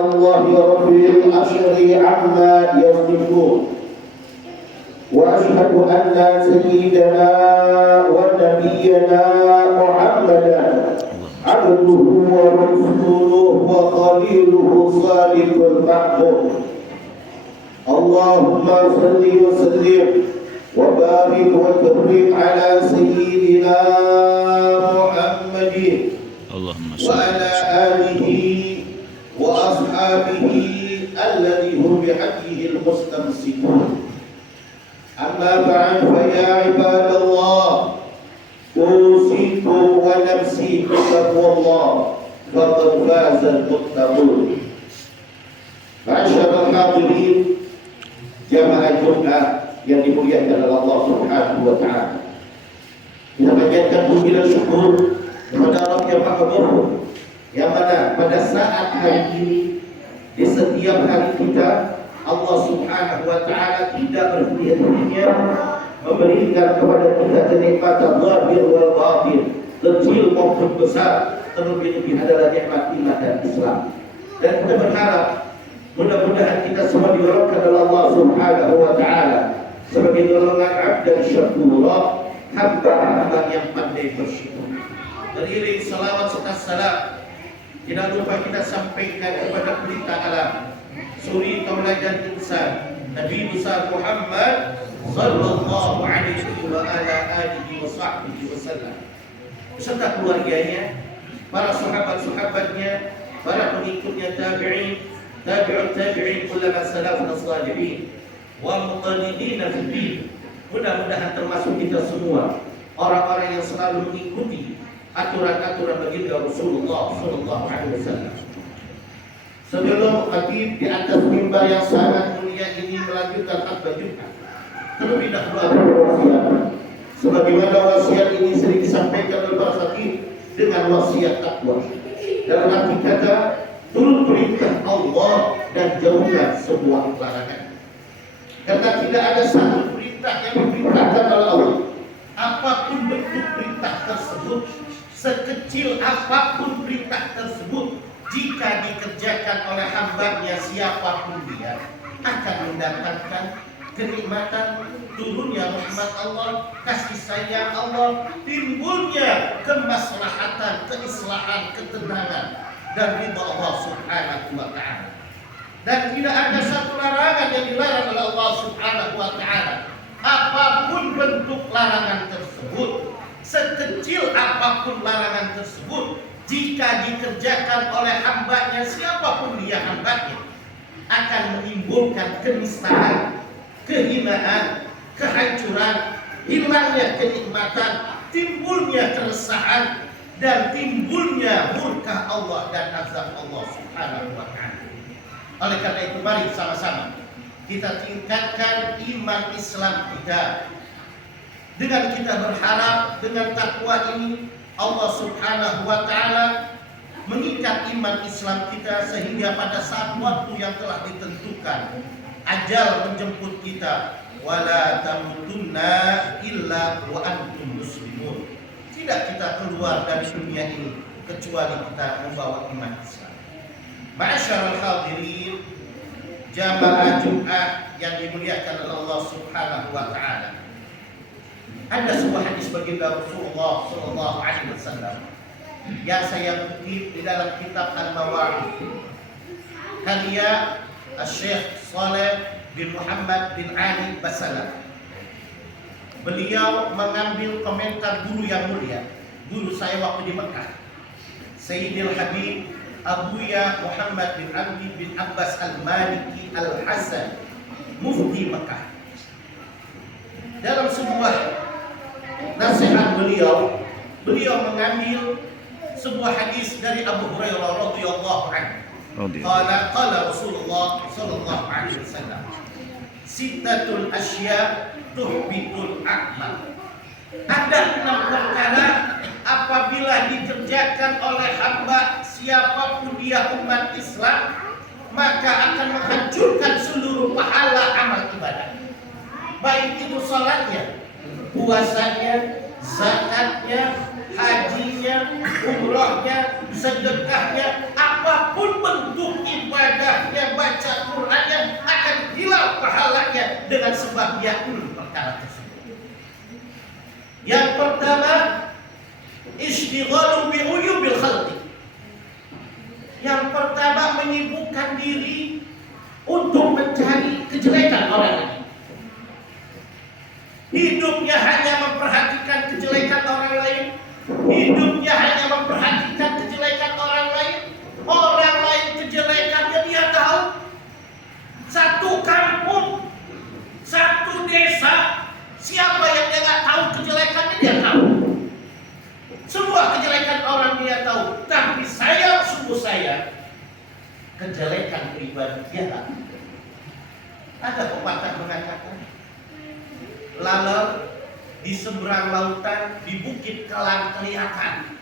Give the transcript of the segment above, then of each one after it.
الله رب العرش عما يصفون وأشهد أن سيدنا ونبينا محمدا عبده ورسوله وخليله صادق المحمود اللهم صل وسلم وبارك وكرم على سيدنا محمد وعلى آله وأصحابه الذي هم بحقه المستمسكون أما بعد فيا عباد الله أوصيكم ونفسي بتقوى الله فقد فاز المتقون. Masyaallah hadirin jamaah Jumat yang dimuliakan oleh Allah Subhanahu wa taala. Kita panjatkan puji dan syukur kepada Allah yang Maha Berhak, yang mana pada saat hari ini di setiap hari kita Allah Subhanahu wa taala tidak berhenti-hentinya memberikan kepada kita kenikmatan zahir wal batin, kecil maupun besar, terlebih-lebih adalah nikmat iman dan Islam. Dan kita berharap mudah-mudahan kita semua digolongkan oleh Allah Subhanahu wa taala sebagai golongan abd dan syakura, hamba-hamba yang pandai bersyukur. Beriring salawat serta salam tidak lupa kita sampaikan kepada pelita alam, suri tauladan insan, Nabi besar Muhammad sallallahu alaihi wa ala alihi wa sahbihi wasallam, beserta keluarganya, para sahabat-sahabatnya, para pengikutnya tabi'in, tabi'ut tabi'in, ulama salafun salihin wa muqallidina fid din. Mudah-mudahan termasuk kita semua orang-orang yang selalu mengikuti aturan-aturan baginda Rasulullah sallallahu alaihi wasallam. Sebelum khatib di atas mimbar yang sangat mulia ini melanjutkan khutbah Jumat, terlebih dahulu ada wasiat. Sebagaimana wasiat ini sering disampaikan oleh para khatib dengan wasiat takwa. Dalam arti kata turut perintah Allah dan jauhkan sebuah larangan. Karena tidak ada satu perintah yang diperintahkan oleh Allah, apapun bentuk perintah tersebut, sekecil apapun perintah tersebut, jika dikerjakan oleh hambanya siapapun dia, akan mendatangkan kenikmatan, turunnya rahmat Allah, kasih sayang Allah, timbulnya kemaslahatan, keislahan, ketenangan dan ridha Allah Subhanahu wa taala. Dan tidak ada satu larangan yang dilarang oleh Allah Subhanahu wa taala. Apapun bentuk larangan tersebut, sekecil apapun larangan tersebut, jika dikerjakan oleh hambanya siapapun dia hambanya, akan menimbulkan kenistaan, kehinaan, kehancuran, hilangnya kenikmatan, timbulnya keresahan, dan timbulnya murka Allah dan azab Allah Subhanahu wa taala. Oleh karena itu mari sama-sama kita tingkatkan iman Islam kita dengan kita berharap dengan takwa ini Allah Subhanahu wa taala mengikat iman Islam kita sehingga pada saat waktu yang telah ditentukan ajal menjemput kita, wala tamutunna illa wa antum muslimun. Tidak kita keluar dari dunia ini kecuali kita membawa iman Islam. Ma'asyiral hadirin jamaah Jumat yang dimuliakan oleh Allah Subhanahu wa taala. Ada sebuah hadis baginda Rasulullah sallallahu alaihi wasallam yang saya kutip di dalam kitab Al-Mawa'id karya Syekh Saleh bin Muhammad bin Ali Basalam. Beliau mengambil komentar guru yang mulia, guru saya waktu di Mekah, Sayyidil Habib Abuya Muhammad bin Abdi bin Abbas Al-Maliki Al-Hasan, mufti Mekah. Dalam sebuah nasihat beliau mengambil sebuah hadis dari Abu Hurairah radhiyallahu anhu. Qala Rasulullah sallallahu alaihi wasallam, sittatul asya tuhbitul a'mal. Ada 6 perkara apabila dikerjakan oleh hamba siapapun dia umat Islam, maka akan menghancurkan seluruh pahala amal ibadah. Baik itu salatnya, puasanya, zakatnya, hajinya, umrohnya, sedekahnya, apapun bentuk ibadah dengan sebab perkara tersebut. Yang pertama, istighalu bi uyubil khalqi. Yang pertama, menyibukkan diri untuk mencari kejelekan orang lain. Hidupnya hanya memperhatikan kejelekan orang lain. Hidupnya hanya memperhatikan kejelekan orang lain. Orang lain kejelekannya dia tahu. Satu kampung, satu desa, siapa yang dia nggak tahu kejelekannya dia tahu. Semua kejelekan orang dia tahu. Tapi sungguh saya, kejelekan pribadi dia tak. Ada pepatah mengatakan, lalat di seberang lautan, di bukit kelang kelihatan.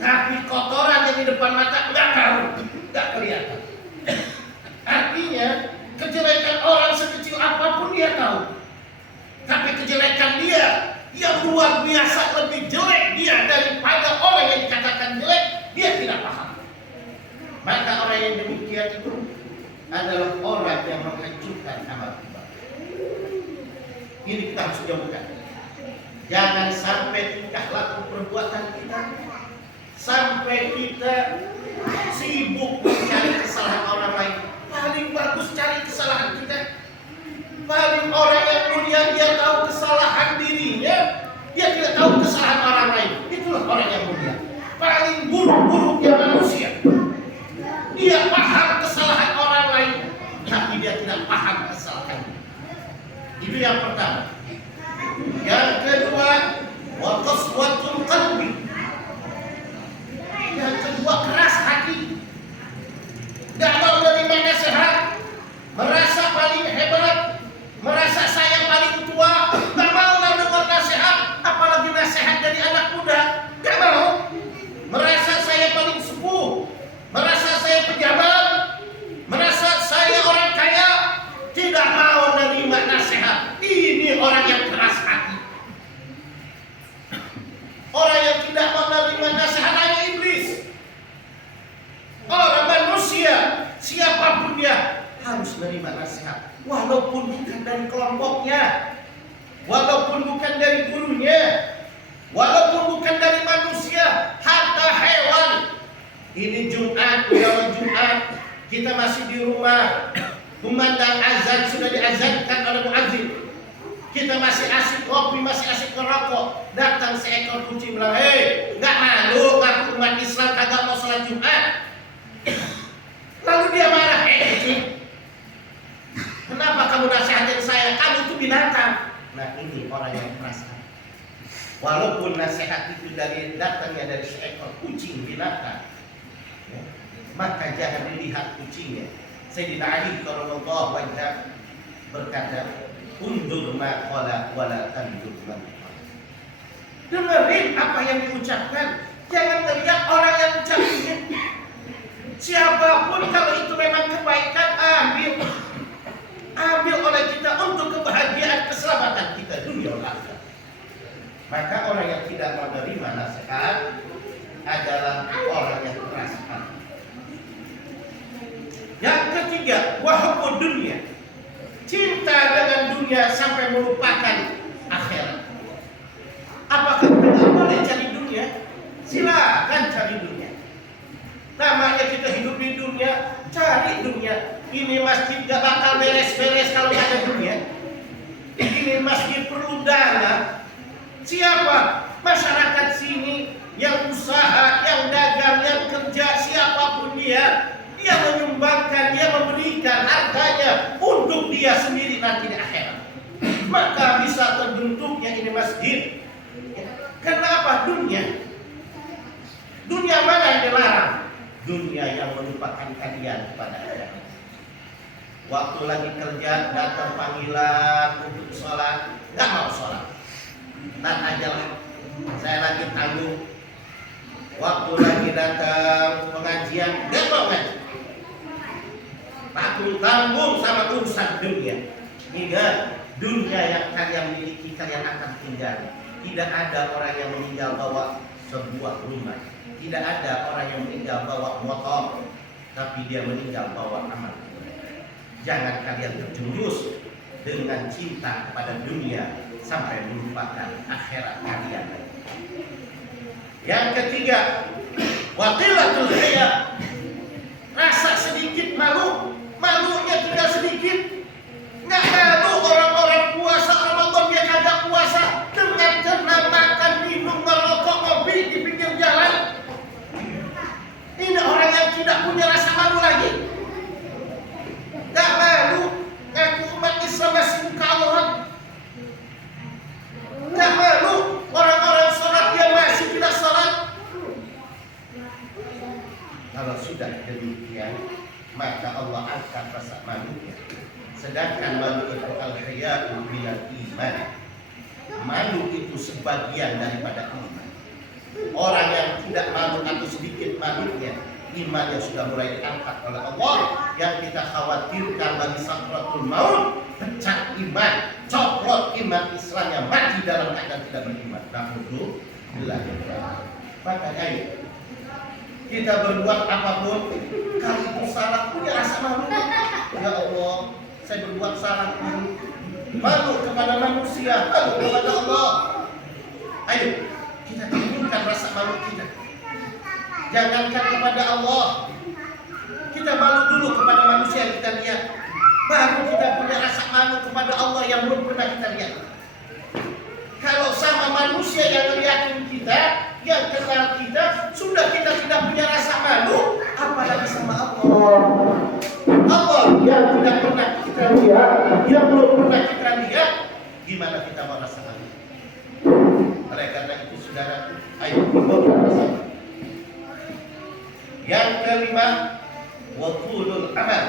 Tapi kotoran yang di depan mata nggak kelihatan. Artinya kejelekan orang sekecil apapun dia tahu. Tapi kejelekan dia yang luar biasa lebih jelek dia daripada orang yang dikatakan jelek, dia tidak paham. Maka orang yang demikian itu adalah orang yang menghancurkan amal ibadah. Ini kita harus jauhkan. Jangan sampai tingkah laku perbuatan kita sampai kita sibuk mencari kesalahan orang lain. Paling bagus cari kesalahan kita. Paling orang yang mulia dia tahu kesalahan dirinya, dia tidak tahu kesalahan orang lain. Itulah orang yang mulia. Paling buruk-buruknya manusia, dia paham kesalahan orang lain, tapi dia tidak paham kesalahan. Itu yang pertama. Yang kedua, wa qaswatul qalbi. Yang kedua, keras hati. Gak mau menerima nasihat, merasa paling hebat, merasa saya paling tua, gak mau dengar nasihat, apalagi nasihat dari anak muda, gak mau. Merasa saya paling sepuh, merasa saya pejabat, merasa saya orang kaya, tidak mau menerima nasihat. Ini orang yang keras hati. Orang yang tidak mau menerima nasihat hanya iblis. Orang manusia, siapapun dia harus menerima nasihat, walaupun bukan dari kelompoknya, walaupun bukan dari gurunya, walaupun bukan dari manusia, hatta hewan. Ini Jumat, Jumat, kita masih di rumah, memandang azan, sudah diazankan oleh muadzin. Kita masih asik kopi, masih asik ngerokok. Datang seekor kucing bilang, "Hei, nggak malu aku umat Islam kagak mau sholat Jumat?" Lalu dia marah, kucing, kenapa kamu nasihatin saya? Kamu itu binatang. Nah, ini orang yang keras hati. Walaupun nasihat itu datangnya dari seekor kucing binatang, ya, maka jangan dilihat kucingnya. Sayyidina Ali radhiyallahu anhu berkata, "Undur ma qala wala tandur ma." Dengerin apa yang diucapkan, jangan melihat orang yang ucapnya. Siapapun kalau itu memang kebaikan, ambil oleh kita untuk kebahagiaan keselamatan kita dunia dan akhirat. Maka orang yang tidak menerima nasihat adalah orang yang keras hati. Yang ketiga, wahubbud dunia. Cinta dengan dunia sampai melupakan akhirat. Apakah kita boleh cari dunia? Silakan cari dunia. Namanya kita hidup di dunia, cari dunia. Ini masjid gak bakal beres-beres kalau gak ada dunia. Ini masjid perlu dana. Siapa? Masyarakat sini yang usaha, yang dagang, yang kerja, siapapun dia menyumbangkan, dia memberikan hartanya untuk dia sendiri nanti di akhirat. Maka bisa terbentuknya ini masjid. Kenapa? Dunia. Dunia mana yang dilarang? Dunia yang melupakan kalian kepada akhirat. Waktu lagi kerja datang panggilan untuk sholat, nggak mau sholat. Ntar aja lah, saya lagi tanggung. Waktu lagi datang pengajian, nggak mau ngaji. Tanggung sama urusan dunia. Ingat, dunia yang kalian miliki kalian akan tinggal. Tidak ada orang yang meninggal bawa sebuah rumah. Tidak ada orang yang meninggal bawa motor, tapi dia meninggal bawa amal. Jangan kalian terjerumus dengan cinta kepada dunia sampai melupakan akhirat kalian. Yang ketiga, waqilatul haya, rasa sedikit malu, malunya tinggal sedikit. Nggak malu orang-orang puasa Ramadan dia kagak puasa dengan kena makan, minum, merokok, ngopi di pinggir jalan. Ini orang yang tidak punya rasa malu lagi. Nggak malu, ngaku umat Islam masih muka Allah. Nggak malu, orang-orang sholat dia masih tidak sholat. Kalau sudah demikian, maka Allah angkat rasa malunya. Sedangkan malu itu al-haya'u minal iman. Malu itu sebagian daripada iman. Orang yang tidak malu atau sedikit malunya, imannya sudah mulai diangkat oleh Allah. Yang kita khawatirkan bagi sakratul maut, pecah iman, coplot iman Islamnya, mati dalam keadaan tidak beriman. Alhamdulillah. Makanya kita berbuat apapun, kalau itu salah punya rasa malu. Ya Allah, saya berbuat salah, malu kepada manusia, malu kepada Allah. Ayo kita timbulkan rasa malu kita. Jangankan kepada Allah, kita malu dulu kepada manusia yang kita lihat, baru kita punya rasa malu kepada Allah yang belum pernah kita lihat. Kalau sama manusia yang ngeliatin kita, yang kenal kita, sudah kita tidak punya rasa malu, apalagi sama Allah. Allah yang tidak pernah kita lihat, yang belum pernah kita lihat, gimana kita mau rasa malu? Oleh karena itu saudara, ayo bersama. Yang kelima, watulul amal,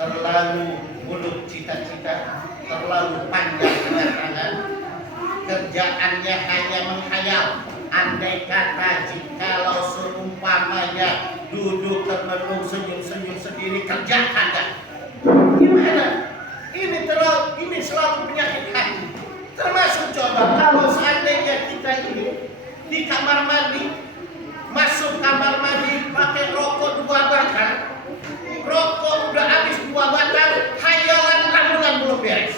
terlalu muluk cita-cita, terlalu panjang angan-angan, kerjaannya hanya menghayal. Andai kata jikalau seumpamanya duduk termenung senyum-senyum sendiri, kerjakan gak? Gimana? Ini selalu penyakit hati. Termasuk coba kalau seandainya kita ini di kamar mandi, masuk kamar mandi pakai rokok 2 batang, rokok udah habis 2 batang, hayalan ambulan belum beres.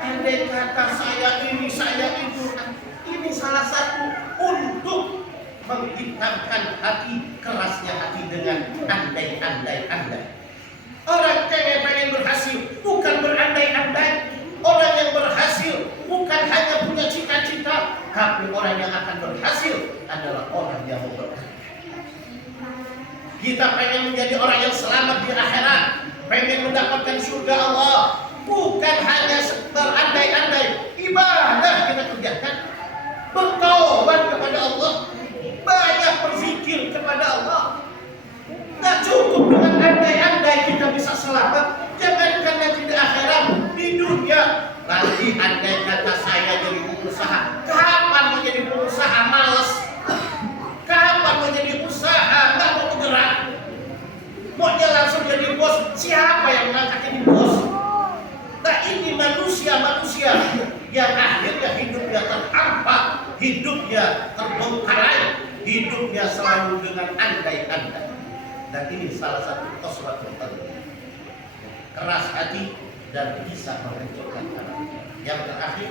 Andai kata saya ini, saya itu, ini salah satu untuk menghitamkan hati, kerasnya hati dengan andai-andai. Orang pengen berhasil, bukan berandai-andai. Orang yang berhasil bukan hanya punya cita-cita, tapi orang yang akan berhasil adalah orang yang mau berhasil. Kita pengen menjadi orang yang selamat di akhirat, pengen mendapatkan surga Allah, bukan hanya berandai-andai. Ibadah kita kerjakan, bertaubat kepada Allah, banyak berzikir kepada Allah. Nggak cukup dengan andai-andai kita bisa selamat. Jangankan nanti di akhirat, di dunia. Nanti andai kata saya jadi pengusaha, kapan mau jadi pengusaha males? Kapan mau jadi usaha nggak mau bergerak? Maunya langsung jadi bos, siapa yang mengangkat jadi bos? Nah ini manusia yang akhirnya hidupnya terhampa, hidupnya terbengkalai, hidupnya selalu dengan andai-andai. Dan ini salah satu qaswatul qalbi, keras hati dan bisa menghancurkan hati. Yang terakhir,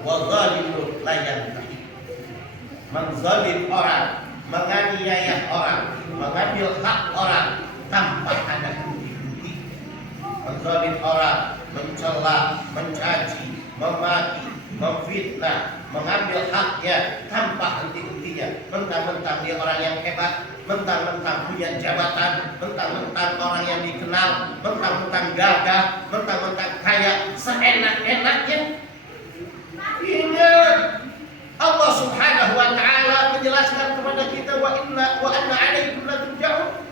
wadzalimu la yantahi, menzalim orang, menganiaya orang, mengambil hak orang tanpa ada bukti. Menzalim orang, mencela, mencaci, memaki, memfitnah, mengambil haknya tanpa henti-hentinya. Mentang-mentang dia orang yang hebat, mentang-mentang punya jabatan, mentang-mentang orang yang dikenal, mentang-mentang gagah, mentang-mentang kaya, seenak-enaknya. Ingat, Allah Subhanahu wa taala menjelaskan kepada kita, wa anna 'alaikum la turja'un.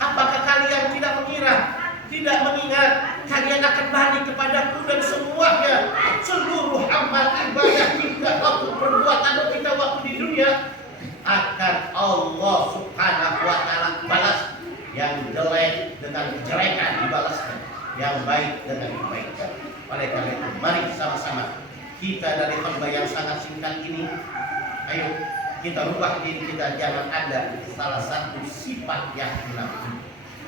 Apakah kalian tidak mengira, tidak mengingat kalian akan balik kepadaku dan semuanya, seluruh amal ibadah kita, waktu perbuatan kita waktu di dunia akan Allah Subhanahu wa taala balas. Yang jelek dengan kejelekan dibalaskan, yang baik dengan kebaikan. Oleh karena itu, mari sama-sama kita dari hamba yang sangat singkat ini, ayo kita rubah diri kita, jangan ada salah satu sifat yang hilang.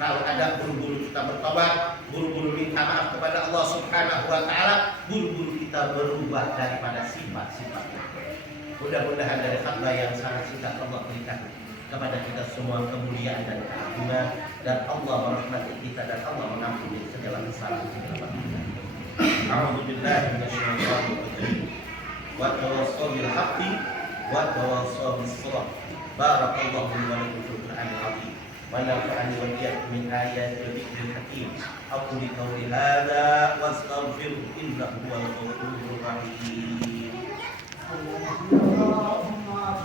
Kalau ada buru-buru kita bertobat, buru-buru minta maaf kepada Allah Subhanahu wa taala, buru-buru kita berubah daripada sifat-sifat. Mudah-mudahan dari hamba yang sangat singkat Allah berikan kepada kita semua kemuliaan dan keagungan, dan Allah merahmati kita, dan Allah mengampuni segala kesalahan kita. A'udzubillahi minasyaitonir rajim. Wa tawassaw bil haqqi wa tawassaw bis sabr. Barakallahu li wa lakum fil Qur'anil azim. Wa nafa'ani wa iyyakum min ayatil dzikril hakim. Aqulu qawli hadza wa astaghfiru innahu huwal ghafurur rahim. Allahumma